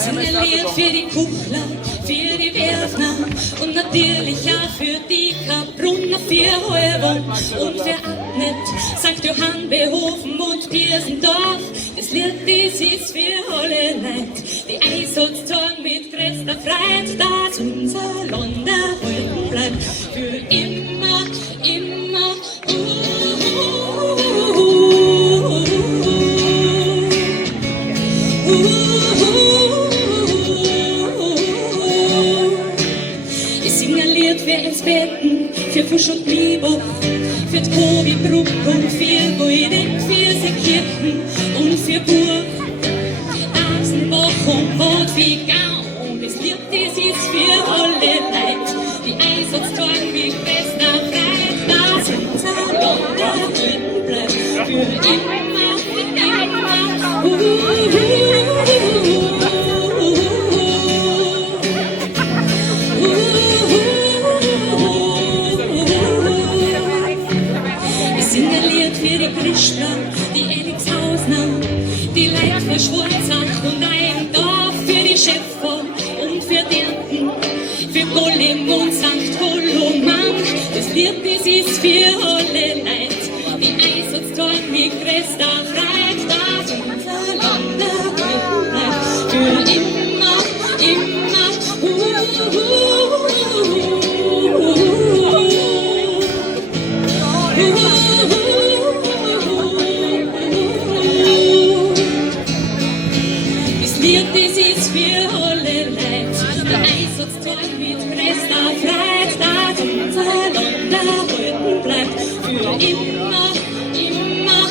sind ein Lied für die Kuchler, für die Werfner und natürlich auch für die Kabrunner, für Heuerwang und für Abnet, St. Johann, Behofen und Piersendorf. Das Lied, das ist für alle Leute, die Eisatztagen mit größter Freude, dass unser Land erhalten bleibt. Für immer, immer, Ich sing ein Lied für Elsbetten, für Fusch und Liebach, für Tobi Bruck und für Golding, für Seekirchen und für Burg, Dasenbach und Bad Vigau. Und das Lied, das ist für alle Leute, die Einsatztagen mit bester Freude, dass unser Land erhalten bleibt. Für immer, Ich sing ein Lied für die Christler, die Elixhausner, die Leute für Schwarzach und Eigendorf, für die Schäfer und für Dirken, für Golem und St. Holoman. Das Lied, das ist für alle Leute, die Einsatztagen mit größter Freude, dass unser Land erhalten bleibt. Für immer, immer, Das Lied, das ist für alle Leute, die Einsatztagen mit größter Freude, dass unser Land erhalten bleibt. Für immer, immer,